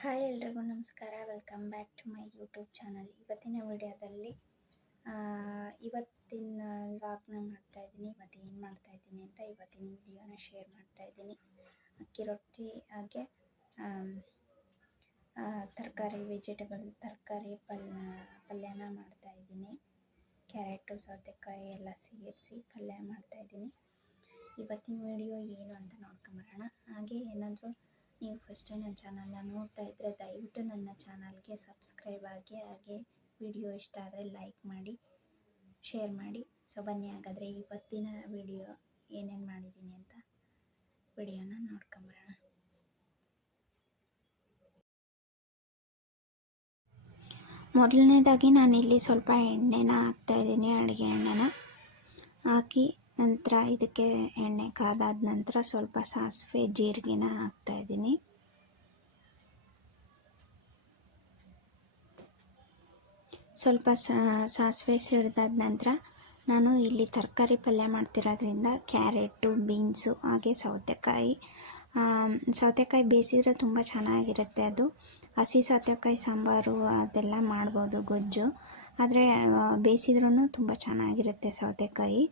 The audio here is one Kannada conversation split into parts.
ಹಾಯ್ ಎಲ್ರಿಗೂ ನಮಸ್ಕಾರ. Welcome back to my YouTube channel ಇವತ್ತಿನ ವಿಡಿಯೋದಲ್ಲಿ ಇವತ್ತಿನ ವ್ಲಾಗ್ನ ಮಾಡ್ತಾ ಇದ್ದೀನಿ. ಇವತ್ತು ಏನು ಮಾಡ್ತಾ ಇದ್ದೀನಿ ಅಂತ ಇವತ್ತಿನ ವಿಡಿಯೋನ ಶೇರ್ ಮಾಡ್ತಾ ಇದ್ದೀನಿ. ಅಕ್ಕಿ ರೊಟ್ಟಿ ಹಾಗೆ ತರಕಾರಿ ವೆಜಿಟೇಬಲ್ ತರಕಾರಿ ಪಲ್ಯ, ಪಲ್ಯನ ಮಾಡ್ತಾ ಇದ್ದೀನಿ. ಕ್ಯಾರೆಟು ಸೌತೆಕಾಯಿ ಎಲ್ಲ ಸೇರಿಸಿ ಪಲ್ಯ ಮಾಡ್ತಾ ಇದ್ದೀನಿ. ಇವತ್ತಿನ ವಿಡಿಯೋ ಏನು ಅಂತ ನೋಡ್ಕೊಂಬರೋಣ. ಹಾಗೆ ಏನಾದರೂ ಫಸ್ಟ್ ನನ್ನ ಚಾನಲ್ನ ನೋಡ್ತಾ ಇದ್ದರೆ ದಯವಿಟ್ಟು ನನ್ನ ಚಾನಲ್ಗೆ ಸಬ್ಸ್ಕ್ರೈಬ್ ಆಗಿ, ಹಾಗೆ ವಿಡಿಯೋ ಇಷ್ಟ ಆದರೆ ಲೈಕ್ ಮಾಡಿ, ಶೇರ್ ಮಾಡಿ. ಸೊ, ಬನ್ನಿ ಹಾಗಾದರೆ ಇವತ್ತಿನ ವಿಡಿಯೋ ಏನೇನು ಮಾಡಿದ್ದೀನಿ ಅಂತ ವಿಡಿಯೋನ ನೋಡ್ಕೊಂಬರೋಣ. ಮೊದಲನೇದಾಗಿ ನಾನಿಲ್ಲಿ ಸ್ವಲ್ಪ ಎಣ್ಣೆನ ಹಾಕ್ತಾಯಿದ್ದೀನಿ ಅಡುಗೆ ಎಣ್ಣೆನ. ಹಾಕಿ ನಂತರ ಇದಕ್ಕೆ ಎಣ್ಣೆ ಕಾದಾದ ನಂತರ ಸ್ವಲ್ಪ ಸಾಸಿವೆ, ಜೀರಿಗೆನ ಹಾಕ್ತಾಯಿದ್ದೀನಿ ಸ್ವಲ್ಪ ಸಾಸಿವೆ ಸಿಡಿದಾದ ನಂತರ ನಾನು ಇಲ್ಲಿ ತರಕಾರಿ ಪಲ್ಯ ಮಾಡ್ತಿರೋದ್ರಿಂದ ಕ್ಯಾರೆಟು, ಬೀನ್ಸು, ಹಾಗೆ ಸೌತೆಕಾಯಿ. ಸೌತೆಕಾಯಿ ಬೇಯಿಸಿದ್ರೆ ತುಂಬ ಚೆನ್ನಾಗಿರುತ್ತೆ ಅದು. ಹಸಿ ಸೌತೆಕಾಯಿ ಸಾಂಬಾರು ಅದೆಲ್ಲ ಮಾಡ್ಬೋದು ಗೊಜ್ಜು. ಆದರೆ ಬೇಯಿಸಿದ್ರೂ ತುಂಬ ಚೆನ್ನಾಗಿರುತ್ತೆ ಸೌತೆಕಾಯಿ.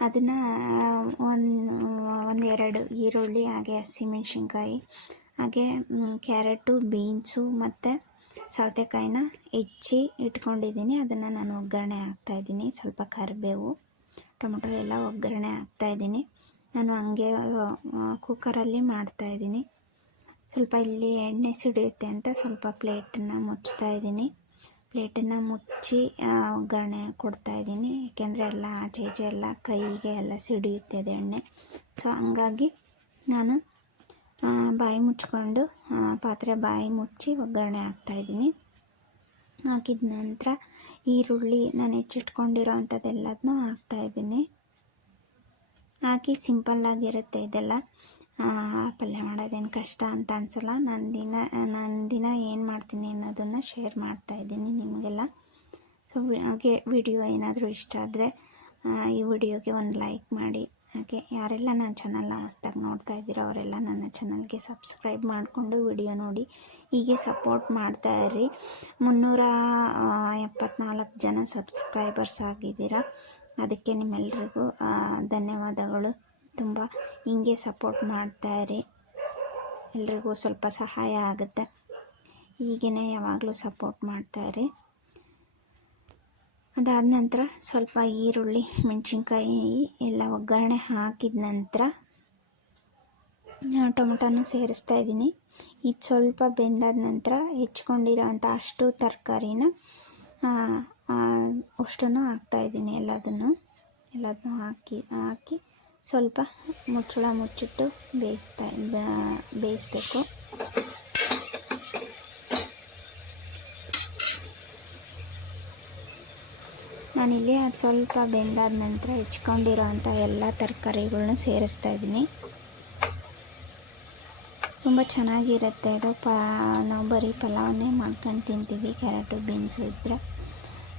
ಅದನ್ನು ಒಂದು ಒಂದೆರಡು ಈರುಳ್ಳಿ, ಹಾಗೆ ಹಸಿಮೆಣ್ಸಿನ್ಕಾಯಿ, ಹಾಗೆ ಕ್ಯಾರೆಟು, ಬೀನ್ಸು ಮತ್ತು ಸೌತೆಕಾಯಿನ ಹೆಚ್ಚಿ ಇಟ್ಕೊಂಡಿದ್ದೀನಿ. ಅದನ್ನು ನಾನು ಒಗ್ಗರಣೆ ಹಾಕ್ತಾಯಿದ್ದೀನಿ ಸ್ವಲ್ಪ ಕರಿಬೇವು, ಟೊಮೊಟೊ ಎಲ್ಲ ಒಗ್ಗರಣೆ ಹಾಕ್ತಾಯಿದ್ದೀನಿ ನಾನು ಹಂಗೆ ಕುಕ್ಕರಲ್ಲಿ ಮಾಡ್ತಾಯಿದ್ದೀನಿ ಸ್ವಲ್ಪ ಇಲ್ಲಿ ಎಣ್ಣೆ ಸಿಡಿಯುತ್ತೆ ಅಂತ ಸ್ವಲ್ಪ ಪ್ಲೇಟನ್ನು ಮುಚ್ತಾ ಇದ್ದೀನಿ. ಪ್ಲೇಟನ್ನು ಮುಚ್ಚಿ ಒಗ್ಗರಣೆ ಕೊಡ್ತಾಯಿದ್ದೀನಿ ಏಕೆಂದರೆ ಎಲ್ಲ ಆಚೆ ಈಚೆ ಎಲ್ಲ ಕೈಗೆ ಎಲ್ಲ ಸಿಡಿಯುತ್ತೆ ಅದು ಎಣ್ಣೆ. ಸೊ ಹಂಗಾಗಿ ನಾನು ಬಾಯಿ ಮುಚ್ಕೊಂಡು ಪಾತ್ರೆ ಬಾಯಿ ಮುಚ್ಚಿ ಒಗ್ಗರಣೆ ಹಾಕ್ತಾಯಿದ್ದೀನಿ ಹಾಕಿದ ನಂತರ ಈರುಳ್ಳಿ ನಾನು ಹೆಚ್ಚಿಟ್ಕೊಂಡಿರೋ ಅಂಥದ್ದೆಲ್ಲದನ್ನೂ ಹಾಕ್ತಾಯಿದ್ದೀನಿ ಹಾಕಿ ಸಿಂಪಲ್ಲಾಗಿರುತ್ತೆ ಇದೆಲ್ಲ. ಪಲ್ಯ ಮಾಡೋದೇನು ಕಷ್ಟ ಅಂತ ಅನ್ಸಲ್ಲ. ನಾನು ದಿನ ನಾನು ದಿನ ಏನು ಮಾಡ್ತೀನಿ ಅನ್ನೋದನ್ನು ಶೇರ್ ಮಾಡ್ತಾಯಿದ್ದೀನಿ ನಿಮಗೆಲ್ಲ. ಸೊ ವಿಡಿಯೋ ಏನಾದರೂ ಇಷ್ಟ ಆದರೆ ಈ ವಿಡಿಯೋಗೆ ಒಂದು ಲೈಕ್ ಮಾಡಿ. ಹಾಗೆ ಯಾರೆಲ್ಲ ನನ್ನ ಚಾನಲ್ನ ಹೊಸ್ದಾಗಿ ನೋಡ್ತಾ ಇದ್ದೀರೋ ಅವರೆಲ್ಲ ನನ್ನ ಚಾನಲ್ಗೆ ಸಬ್ಸ್ಕ್ರೈಬ್ ಮಾಡಿಕೊಂಡು ವಿಡಿಯೋ ನೋಡಿ. ಹೀಗೆ ಸಪೋರ್ಟ್ ಮಾಡ್ತಾ ಇರ್ರಿ. ಮುನ್ನೂರ ಎಪ್ಪತ್ನಾಲ್ಕು ಜನ ಸಬ್ಸ್ಕ್ರೈಬರ್ಸ್ ಆಗಿದ್ದೀರಾ. ಅದಕ್ಕೆ ನಿಮ್ಮೆಲ್ರಿಗೂ ಧನ್ಯವಾದಗಳು. ತುಂಬ ಹಿಂಗೆ ಸಪೋರ್ಟ್ ಮಾಡ್ತಾ ಇರಿ. ಎಲ್ರಿಗೂ ಸ್ವಲ್ಪ ಸಹಾಯ ಆಗುತ್ತೆ. ಹೀಗೇ ಯಾವಾಗಲೂ ಸಪೋರ್ಟ್ ಮಾಡ್ತಾಯಿರಿ ಅದಾದ ನಂತರ ಸ್ವಲ್ಪ ಈರುಳ್ಳಿ, ಮೆಣಸಿನ್ಕಾಯಿ ಎಲ್ಲ ಒಗ್ಗರಣೆ ಹಾಕಿದ ನಂತರ ಟೊಮೊಟೊನೂ ಸೇರಿಸ್ತಾ ಇದ್ದೀನಿ. ಇದು ಸ್ವಲ್ಪ ಬೆಂದಾದ ನಂತರ ಹೆಚ್ಕೊಂಡಿರೋ ಅಂಥ ಅಷ್ಟು ತರಕಾರಿನ ಅಷ್ಟನ್ನು ಹಾಕ್ತಾಯಿದ್ದೀನಿ ಎಲ್ಲದನ್ನು. ಎಲ್ಲದನ್ನೂ ಹಾಕಿ ಹಾಕಿ ಸ್ವಲ್ಪ ಮುಚ್ಚಳ ಮುಚ್ಚಿಟ್ಟು ಬೇಯಿಸ್ತಾ ಬೇಯಿಸ್ಬೇಕು. ನಾನಿಲ್ಲಿ ಅದು ಸ್ವಲ್ಪ ಬೆಂದಾದ ನಂತರ ಹೆಚ್ಕೊಂಡಿರೋ ಅಂಥ ಎಲ್ಲ ತರಕಾರಿಗಳನ್ನ ಸೇರಿಸ್ತಾ ಇದ್ದೀನಿ. ತುಂಬ ಚೆನ್ನಾಗಿರುತ್ತೆ. ಅದು ಪ, ನಾವು ಬರೀ ಪಲಾವನ್ನೇ ಮಾಡ್ಕೊಂಡು ತಿಂತೀವಿ, ಕ್ಯಾರೆಟು, ಬೀನ್ಸು ಇದ್ದರೆ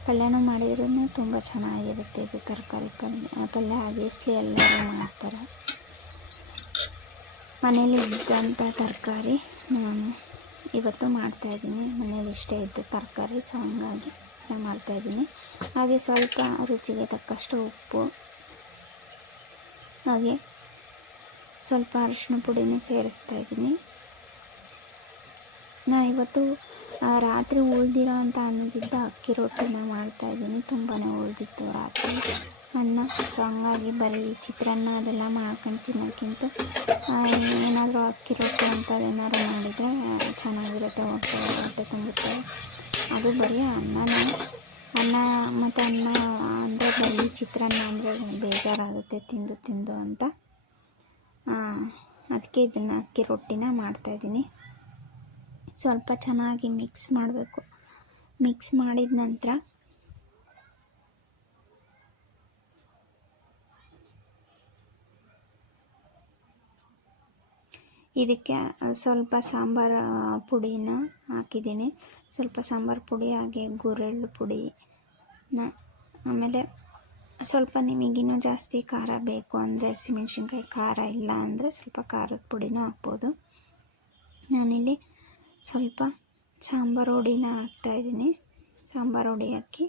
ಪಲ್ಯನೂ ಮಾಡಿದ್ರೂ ತುಂಬ ಚೆನ್ನಾಗಿರುತ್ತೆ ಇದು ತರಕಾರಿ ಪಲ್ಯ ಪಲ್ಯ ಆಬ್ವಿಯಸ್ಲಿ ಎಲ್ಲರೂ ಮಾಡ್ತಾರೆ. ಮನೇಲಿ ಇದ್ದಂಥ ತರಕಾರಿ ನಾನು ಇವತ್ತು ಮಾಡ್ತಾಯಿದ್ದೀನಿ ಮನೇಲಿ ಇಷ್ಟೇ ಇದ್ದು ತರಕಾರಿ ಸೊ ಹಂಗಾಗಿ ಮಾಡ್ತಾಯಿದ್ದೀನಿ ಹಾಗೆ ಸ್ವಲ್ಪ ರುಚಿಗೆ ತಕ್ಕಷ್ಟು ಉಪ್ಪು, ಹಾಗೆ ಸ್ವಲ್ಪ ಅರಿಶಿನ ಪುಡಿನೂ ಸೇರಿಸ್ತಾ ಇದ್ದೀನಿ. ನಾನು ಇವತ್ತು ರಾತ್ರಿ ಉಳಿದಿರೋ ಅಂತ ಅನ್ನೋದಿದ್ದ ಅಕ್ಕಿ ರೊಟ್ಟಿನ ಮಾಡ್ತಾಯಿದ್ದೀನಿ ತುಂಬಾ ಉಳಿದಿತ್ತು ರಾತ್ರಿ. ಅನ್ನ ಸೊ ಹಂಗಾಗಿ ಬರೀ ಚಿತ್ರಾನ್ನ ಅದೆಲ್ಲ ಮಾಡ್ಕೊಂಡು ತಿನ್ನೋಕ್ಕಿಂತ ಏನಾದರೂ ಅಕ್ಕಿ ರೊಟ್ಟಿ ಅಂಥದ್ದೇನಾದ್ರು ಮಾಡಿದರೆ ಚೆನ್ನಾಗಿರುತ್ತೆ, ಹೊಟ್ಟೆ ಹೊಟ್ಟೆ ತುಂಬುತ್ತೆ. ಅದು ಬರೀ ಅನ್ನನೇ. ಅನ್ನ ಮತ್ತು ಅನ್ನ ಅಂದರೆ ಬರೀ ಚಿತ್ರಾನ್ನ ಅಂದರೆ ಬೇಜಾರಾಗುತ್ತೆ ತಿಂದು ತಿಂದು ಅಂತ. ಅದಕ್ಕೆ ಇದನ್ನು ಅಕ್ಕಿ ರೊಟ್ಟಿನ ಮಾಡ್ತಾಯಿದ್ದೀನಿ ಸ್ವಲ್ಪ ಚೆನ್ನಾಗಿ ಮಿಕ್ಸ್ ಮಾಡಬೇಕು. ಮಿಕ್ಸ್ ಮಾಡಿದ ನಂತರ ಇದಕ್ಕೆ ಸ್ವಲ್ಪ ಸಾಂಬಾರು ಪುಡಿನ ಹಾಕಿದ್ದೀನಿ. ಸ್ವಲ್ಪ ಸಾಂಬಾರು ಪುಡಿ, ಹಾಗೆ ಗುರೆಳ್ಳು ಪುಡಿನ ಆಮೇಲೆ ಸ್ವಲ್ಪ ನಿಮಗಿನ್ನೂ ಜಾಸ್ತಿ ಖಾರ ಬೇಕು ಅಂದರೆ ಹಸಿಮೆಣ್ಸಿನ್ಕಾಯಿ ಖಾರ ಇಲ್ಲ ಅಂದರೆ ಸ್ವಲ್ಪ ಖಾರದ ಪುಡಿನೂ ಹಾಕ್ಬೋದು. ನಾನಿಲ್ಲಿ ಸ್ವಲ್ಪ ಸಾಂಬಾರು ಹುಡಿನ ಹಾಕ್ತಾಯಿದ್ದೀನಿ ಸಾಂಬಾರು ಹುಡಿ ಹಾಕಿ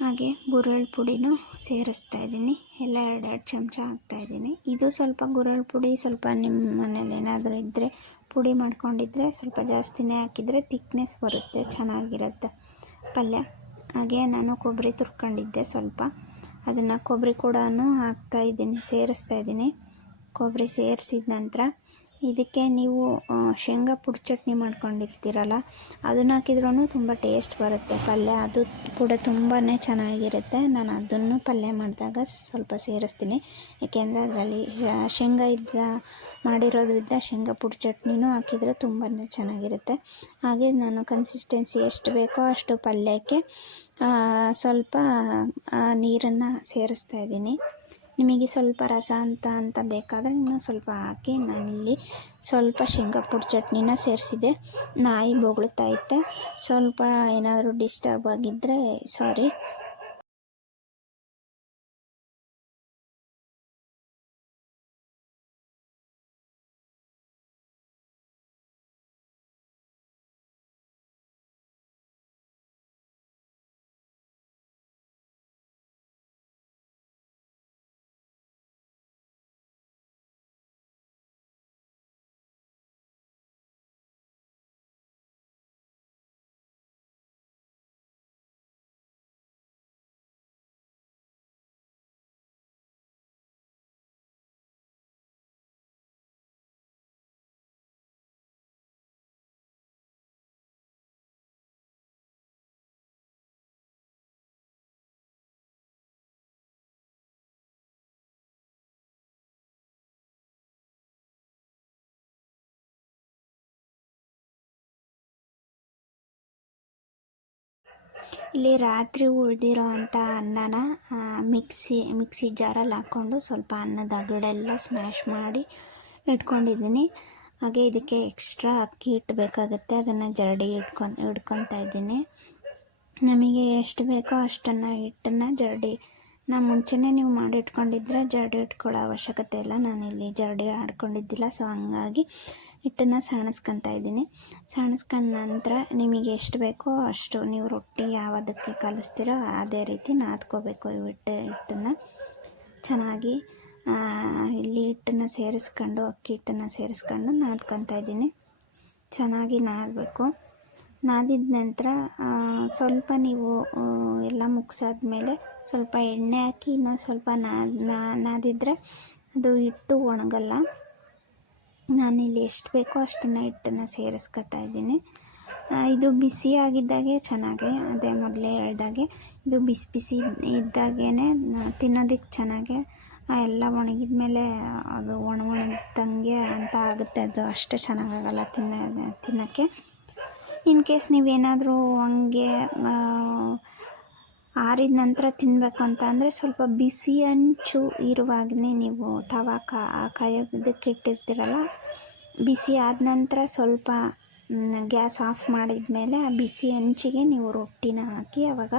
ಹಾಗೆ ಗುರೆಳ್ಳು ಪುಡಿನೂ ಸೇರಿಸ್ತಾ ಇದ್ದೀನಿ. ಎಲ್ಲ ಎರಡೆರಡು ಚಮಚ ಹಾಕ್ತಾಯಿದ್ದೀನಿ ಇದು ಸ್ವಲ್ಪ ಗುರೆಳ್ಳು ಪುಡಿ, ಸ್ವಲ್ಪ ನಿಮ್ಮ ಮನೇಲಿ ಏನಾದರೂ ಇದ್ದರೆ ಪುಡಿ ಮಾಡ್ಕೊಂಡಿದ್ರೆ ಸ್ವಲ್ಪ ಜಾಸ್ತಿನೇ ಹಾಕಿದರೆ ತಿಕ್ನೆಸ್ ಬರುತ್ತೆ, ಚೆನ್ನಾಗಿರುತ್ತೆ ಪಲ್ಯ. ಹಾಗೆ ನಾನು ಕೊಬ್ಬರಿ ತುರ್ಕೊಂಡಿದ್ದೆ ಸ್ವಲ್ಪ. ಅದನ್ನು ಕೊಬ್ಬರಿ ಕೂಡ ಹಾಕ್ತಾಯಿದ್ದೀನಿ ಸೇರಿಸ್ತಾ ಇದ್ದೀನಿ. ಕೊಬ್ಬರಿ ಸೇರಿಸಿದ ನಂತರ ಇದಕ್ಕೆ ನೀವು ಶೇಂಗಾ ಪುಡಿ ಚಟ್ನಿ ಮಾಡ್ಕೊಂಡಿರ್ತೀರಲ್ಲ, ಅದನ್ನು ಹಾಕಿದ್ರೂ ತುಂಬ ಟೇಸ್ಟ್ ಬರುತ್ತೆ ಪಲ್ಯ. ಅದು ಕೂಡ ತುಂಬಾ ಚೆನ್ನಾಗಿರುತ್ತೆ. ನಾನು ಅದನ್ನು ಪಲ್ಯ ಮಾಡಿದಾಗ ಸ್ವಲ್ಪ ಸೇರಿಸ್ತೀನಿ. ಏಕೆಂದರೆ ಅದರಲ್ಲಿ ಶೇಂಗಾ ಇದ್ದ, ಮಾಡಿರೋದ್ರಿಂದ ಶೇಂಗಾ ಪುಡಿ ಚಟ್ನಿನೂ ಹಾಕಿದರೆ ತುಂಬಾ ಚೆನ್ನಾಗಿರುತ್ತೆ. ಹಾಗೆ ನಾನು ಕನ್ಸಿಸ್ಟೆನ್ಸಿ ಎಷ್ಟು ಬೇಕೋ ಅಷ್ಟು ಪಲ್ಯಕ್ಕೆ ಸ್ವಲ್ಪ ನೀರನ್ನು ಸೇರಿಸ್ತಾ ಇದ್ದೀನಿ. ನಿಮಗೆ ಸ್ವಲ್ಪ ರಸ ಅಂತ ಅಂತ ಬೇಕಾದರೆ ಇನ್ನೂ ಸ್ವಲ್ಪ ಹಾಕಿ, ನಾನಿಲ್ಲಿ ಸ್ವಲ್ಪ ಶೇಂಗಾ ಪುಡಿ ಚಟ್ನಿನ ಸೇರಿಸಿದೆ. ನಾಯಿ ಬೊಗಳ್ತಾ ಇತ್ತೆ. ಸ್ವಲ್ಪ ಏನಾದರೂ ಡಿಸ್ಟರ್ಬ್ ಆಗಿದ್ದರೆ ಸಾರಿ ಇಲ್ಲಿ ರಾತ್ರಿ ಉಳಿದಿರೋ ಅಂಥ ಅನ್ನನ ಮಿಕ್ಸಿ ಮಿಕ್ಸಿ ಜಾರಲ್ಲಿ ಹಾಕ್ಕೊಂಡು ಸ್ವಲ್ಪ ಅನ್ನದ ಅಗಡೆಲ್ಲ ಸ್ಮ್ಯಾಶ್ ಮಾಡಿ ಇಟ್ಕೊಂಡಿದ್ದೀನಿ. ಹಾಗೆ ಇದಕ್ಕೆ ಎಕ್ಸ್ಟ್ರಾ ಅಕ್ಕಿ ಹಿಟ್ಟು ಬೇಕಾಗುತ್ತೆ ಅದನ್ನು ಜರಡಿ ಇಟ್ಕೊಂಡು ಇಟ್ಕೊತಾ ಇದ್ದೀನಿ. ನಮಗೆ ಎಷ್ಟು ಬೇಕೋ ಅಷ್ಟನ್ನು ಹಿಟ್ಟನ್ನು ಜರಡಿ, ನಾ ಮುಂಚೆನೇ ನೀವು ಮಾಡಿ ಇಟ್ಕೊಂಡಿದ್ರೆ ಜರಡಿ ಇಟ್ಕೊಳ್ಳೋ ಅವಶ್ಯಕತೆ ಇಲ್ಲ. ನಾನಿಲ್ಲಿ ಜರಡಿ ಆಡ್ಕೊಂಡಿದ್ದಿಲ್ಲ. ಸೊ ಹಂಗಾಗಿ ಹಿಟ್ಟನ್ನು ಸಾಣಿಸ್ಕೊತಾ ಇದ್ದೀನಿ. ಸಾಣಿಸ್ಕೊಂಡ ನಂತರ ನಿಮಗೆ ಎಷ್ಟು ಬೇಕೋ ಅಷ್ಟು ನೀವು ರೊಟ್ಟಿ ಯಾವುದಕ್ಕೆ ಕಲಿಸ್ತೀರೋ ಅದೇ ರೀತಿ ನಾದ್ಕೋಬೇಕು ಈ ಹಿಟ್ಟು, ಹಿಟ್ಟನ್ನು. ಚೆನ್ನಾಗಿ ಇಲ್ಲಿ ಹಿಟ್ಟನ್ನು ಸೇರಿಸ್ಕೊಂಡು, ಅಕ್ಕಿ ಹಿಟ್ಟನ್ನು ಸೇರಿಸ್ಕೊಂಡು ನಾದ್ಕೊತಾ ಇದ್ದೀನಿ. ಚೆನ್ನಾಗಿ ನಾದಬೇಕು. ನಾದಿದ ನಂತರ ಸ್ವಲ್ಪ ನೀವು ಎಲ್ಲ ಮುಗಿಸಾದ್ಮೇಲೆ ಸ್ವಲ್ಪ ಎಣ್ಣೆ ಹಾಕಿ ಇನ್ನೊಂದು ಸ್ವಲ್ಪ ನಾದಿದ್ರೆ ಅದು ಹಿಟ್ಟು ಒಣಗಲ್ಲ. ನಾನಿಲ್ಲಿ ಎಷ್ಟು ಬೇಕೋ ಅಷ್ಟನ್ನು ಹಿಟ್ಟನ್ನು ಸೇರಿಸ್ಕೊತಾ ಇದ್ದೀನಿ. ಇದು ಬಿಸಿ ಆಗಿದ್ದಾಗೆ ಚೆನ್ನಾಗಿ, ಅದೇ ಮೊದಲೇ ಹೇಳ್ದಾಗೆ, ಇದು ಬಿಸಿ ಬಿಸಿ ಇದ್ದಾಗೇ ತಿನ್ನೋದಕ್ಕೆ ಚೆನ್ನಾಗೆ ಎಲ್ಲ ಒಣಗಿದ ಮೇಲೆ ಅದು ಒಣ ಒಣಗಿದಂಗೆ ಅಂತ ಆಗುತ್ತೆ. ಅದು ಅಷ್ಟೇ ಚೆನ್ನಾಗಾಗಲ್ಲ ತಿನ್ನ, ತಿನ್ನೋಕ್ಕೆ. ಇನ್ ಕೇಸ್ ನೀವೇನಾದರೂ ಹಂಗೆ ಆರಿದ ನಂತರ ತಿನ್ನಬೇಕು ಅಂತ ಅಂದರೆ ಸ್ವಲ್ಪ ಬಿಸಿ ಹಂಚು ಇರುವಾಗಲೇ ನೀವು ತವಾ ಕಾಯೋದಕ್ಕೆ ಇಟ್ಟಿರ್ತೀರಲ್ಲ, ಬಿಸಿ ಆದ ನಂತರ ಸ್ವಲ್ಪ ಗ್ಯಾಸ್ ಆಫ್ ಮಾಡಿದ ಮೇಲೆ ಆ ಬಿಸಿ ಹಂಚಿಗೆ ನೀವು ರೊಟ್ಟಿನ ಹಾಕಿ ಆವಾಗ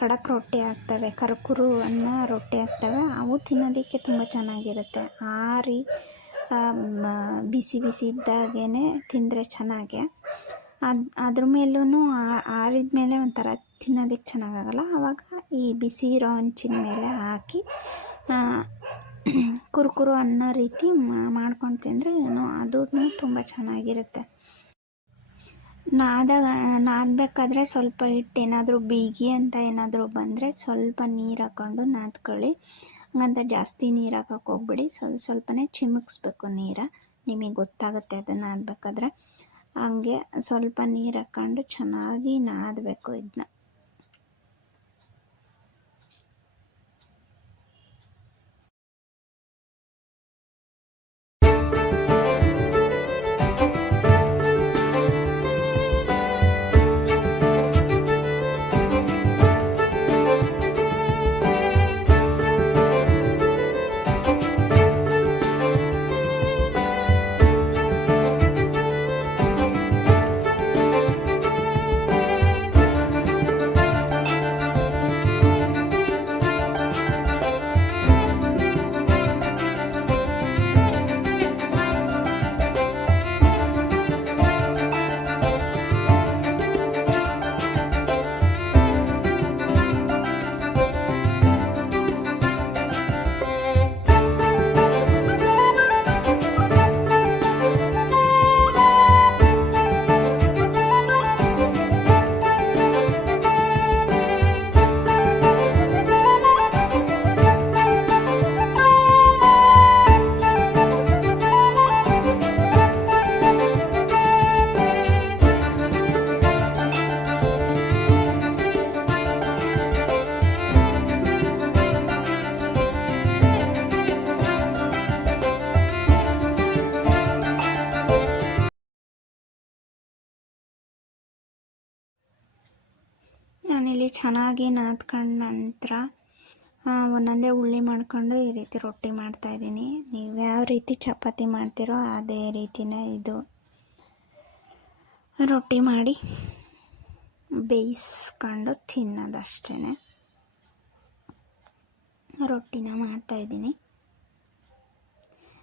ಖಡಕ್ ರೊಟ್ಟಿ ಆಗ್ತವೆ, ಕರ್ಕುರು ಅನ್ನ ರೊಟ್ಟಿ ಆಗ್ತವೆ, ಅವು ತಿನ್ನೋದಕ್ಕೆ ತುಂಬ ಚೆನ್ನಾಗಿರುತ್ತೆ. ಆರಿ ಬಿಸಿ ಬಿಸಿ ಇದ್ದಾಗೇ ತಿಂದರೆ ಚೆನ್ನಾಗೆ. ಅದು, ಅದ್ರ ಮೇಲೂ ಆರಿದ ಮೇಲೆ ಒಂಥರ ತಿನ್ನೋದಕ್ಕೆ ಚೆನ್ನಾಗಾಗಲ್ಲ. ಆವಾಗ ಈ ಬಿಸಿ ಇರೋ ಹಂಚಿನ ಮೇಲೆ ಹಾಕಿ ಕುರುಕುರು ಅನ್ನೋ ರೀತಿ ಮಾಡ್ಕೊಂಡು ತಿಂದರೆ ಏನೋ ಅದೂ ತುಂಬ ಚೆನ್ನಾಗಿರುತ್ತೆ. ನಾದಾಗ, ನಾದಬೇಕಾದ್ರೆ ಸ್ವಲ್ಪ ಹಿಟ್ಟು ಏನಾದರೂ ಬೀಗಿ ಅಂತ ಏನಾದರೂ ಬಂದರೆ ಸ್ವಲ್ಪ ನೀರು ಹಾಕ್ಕೊಂಡು ನಾದ್ಕೊಳ್ಳಿ. ಹಂಗಂತ ಜಾಸ್ತಿ ನೀರು ಹಾಕಕ್ಕೆ ಹೋಗ್ಬಿಡಿ. ಸ್ವಲ್ಪ, ಸ್ವಲ್ಪನೇ ಚಿಮುಕ್ಸ್ಬೇಕು ನೀರು. ನಿಮಗೆ ಗೊತ್ತಾಗುತ್ತೆ ಅದನ್ನು ನಾದಬೇಕಾದ್ರೆ. ಹಂಗೆ ಸ್ವಲ್ಪ ನೀರು ಹಾಕ್ಕೊಂಡು ಚೆನ್ನಾಗಿ ನಾದಬೇಕು ಇದನ್ನ ನಾನಿಲ್ಲಿ ಚೆನ್ನಾಗಿ ನಾದ್ಕೊಂಡ ನಂತರ ಒಂದೊಂದೇ ಉಳ್ಳಿ ಮಾಡಿಕೊಂಡು ಈ ರೀತಿ ರೊಟ್ಟಿ ಮಾಡ್ತಾಯಿದ್ದೀನಿ ನೀವು ಯಾವ ರೀತಿ ಚಪಾತಿ ಮಾಡ್ತೀರೋ ಅದೇ ರೀತಿನೇ ಇದು. ರೊಟ್ಟಿ ಮಾಡಿ ಬೇಯಿಸ್ಕೊಂಡು ತಿನ್ನೋದಷ್ಟೇ ರೊಟ್ಟಿನ ಮಾಡ್ತಾಯಿದ್ದೀನಿ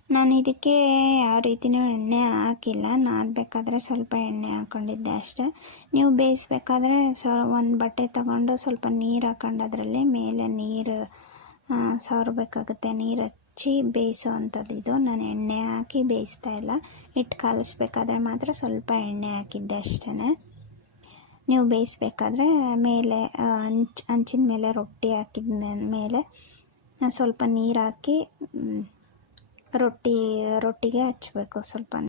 ನಾನು ಇದಕ್ಕೆ ಯಾವ ರೀತಿಯೂ ಎಣ್ಣೆ ಹಾಕಿಲ್ಲ. ನಾದಬೇಕಾದ್ರೆ ಸ್ವಲ್ಪ ಎಣ್ಣೆ ಹಾಕ್ಕೊಂಡಿದ್ದೆ ಅಷ್ಟೇ. ನೀವು ಬೇಯಿಸ್ಬೇಕಾದ್ರೆ ಸೊ, ಒಂದು ಬಟ್ಟೆ ತಗೊಂಡು ಸ್ವಲ್ಪ ನೀರು ಹಾಕೊಂಡು ಅದರಲ್ಲಿ ಮೇಲೆ ನೀರು ಸವರಬೇಕಾಗುತ್ತೆ ನೀರು ಹಚ್ಚಿ ಬೇಯಿಸೋ ಅಂಥದ್ದು ಇದು. ನಾನು ಎಣ್ಣೆ ಹಾಕಿ ಬೇಯಿಸ್ತಾ ಇಲ್ಲ. ಹಿಟ್ಟು ಕಲಿಸ್ಬೇಕಾದ್ರೆ ಮಾತ್ರ ಸ್ವಲ್ಪ ಎಣ್ಣೆ ಹಾಕಿದ್ದೆ ಅಷ್ಟೇ ನೀವು ಬೇಯಿಸ್ಬೇಕಾದ್ರೆ ಮೇಲೆ ಹಂಚ್ ಹಂಚಿನ ಮೇಲೆ ರೊಟ್ಟಿ ಹಾಕಿದ ಮೇಲೆ ಸ್ವಲ್ಪ ನೀರು ಹಾಕಿ ರೊಟ್ಟಿ ರೊಟ್ಟಿಗೆ ಹಚ್ಚಬೇಕು ಸ್ವಲ್ಪ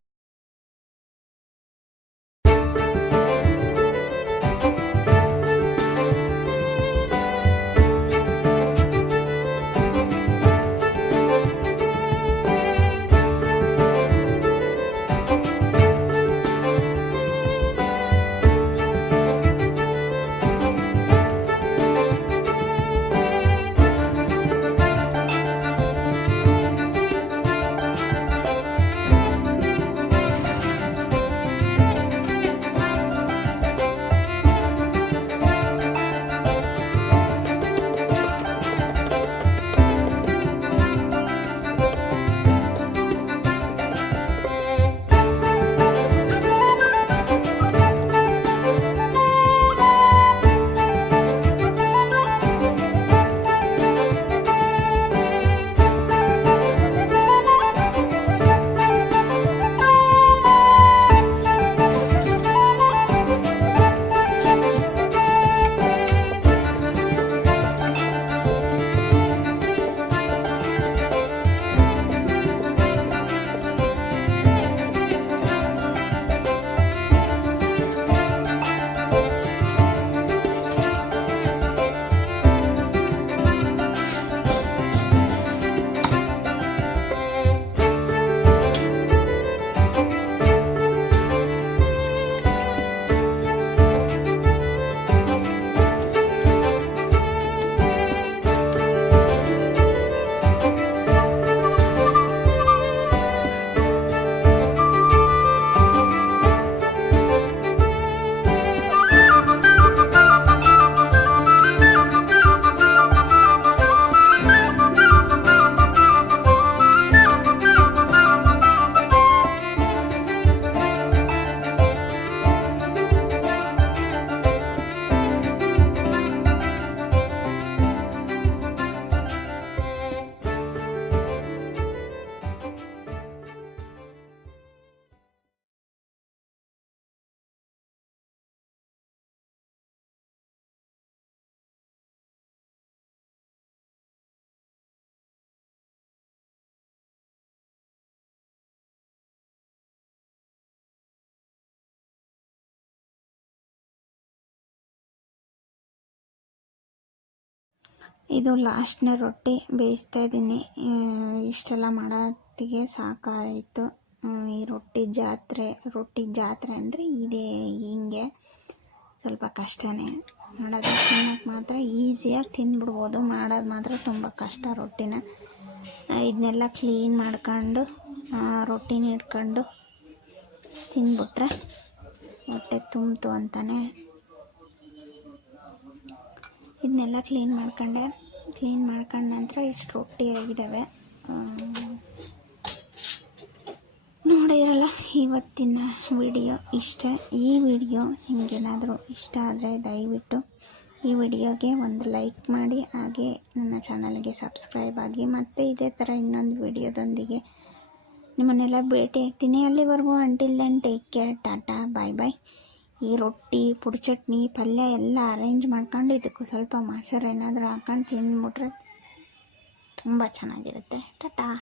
ಇದು ಲಾಸ್ಟ್ನೇ ರೊಟ್ಟಿ ಬೇಯಿಸ್ತಾ ಇದ್ದೀನಿ. ಇಷ್ಟೆಲ್ಲ ಮಾಡೋತ್ತಿಗೆ ಸಾಕಾಯಿತು. ಈ ರೊಟ್ಟಿ ಜಾತ್ರೆ ರೊಟ್ಟಿ ಜಾತ್ರೆ ಅಂದರೆ ಇದೇ ಹಿಂಗೆ. ಸ್ವಲ್ಪ ಕಷ್ಟನೇ. ಮಾಡೋದು ತಿನ್ನೋಕ್ಕೆ ಮಾತ್ರ ಈಸಿಯಾಗಿ ತಿಂದ್ಬಿಡ್ಬೋದು. ಮಾಡೋದು ಮಾತ್ರ ತುಂಬ ಕಷ್ಟ ರೊಟ್ಟಿನ. ಇದನ್ನೆಲ್ಲ ಕ್ಲೀನ್ ಮಾಡ್ಕೊಂಡು ರೊಟ್ಟಿನ ಇಟ್ಕೊಂಡು ತಿಂದ್ಬಿಟ್ರೆ ಹೊಟ್ಟೆ ತುಂಬಿತು ಅಂತಾನೆ. ಇದನ್ನೆಲ್ಲ ಕ್ಲೀನ್ ಮಾಡ್ಕೊಂಡೆ. ಕ್ಲೀನ್ ಮಾಡ್ಕೊಂಡ ನಂತರ ಇಷ್ಟು ರೊಟ್ಟಿ ಆಗಿದ್ದಾವೆ. ನೋಡಿರಲ್ಲ ಇವತ್ತಿನ ವಿಡಿಯೋ ಇಷ್ಟ. ಈ ವಿಡಿಯೋ ನಿಮಗೇನಾದರೂ ಇಷ್ಟ ಆದರೆ ದಯವಿಟ್ಟು ಈ ವಿಡಿಯೋಗೆ ಒಂದು ಲೈಕ್ ಮಾಡಿ, ಹಾಗೆ ನನ್ನ ಚಾನಲ್ಗೆ ಸಬ್ಸ್ಕ್ರೈಬ್ ಆಗಿ, ಮತ್ತೆ ಇದೇ ಥರ ಇನ್ನೊಂದು ವಿಡಿಯೋದೊಂದಿಗೆ ನಿಮ್ಮನ್ನೆಲ್ಲ ಭೇಟಿ ಆಗ್ತೀನಿ ಅಲ್ಲಿವರೆಗೂ until then take care tata bye bye ಈ ರೊಟ್ಟಿ, ಪುಡಿ ಚಟ್ನಿ, ಪಲ್ಯ ಎಲ್ಲ ಅರೇಂಜ್ ಮಾಡ್ಕೊಂಡು ಇದಕ್ಕೂ ಸ್ವಲ್ಪ ಮೊಸರು ಏನಾದರೂ ಹಾಕೊಂಡು ತಿಂದ್ಬಿಟ್ರೆ ತುಂಬ ಚೆನ್ನಾಗಿರುತ್ತೆ. ಟಾಟಾ.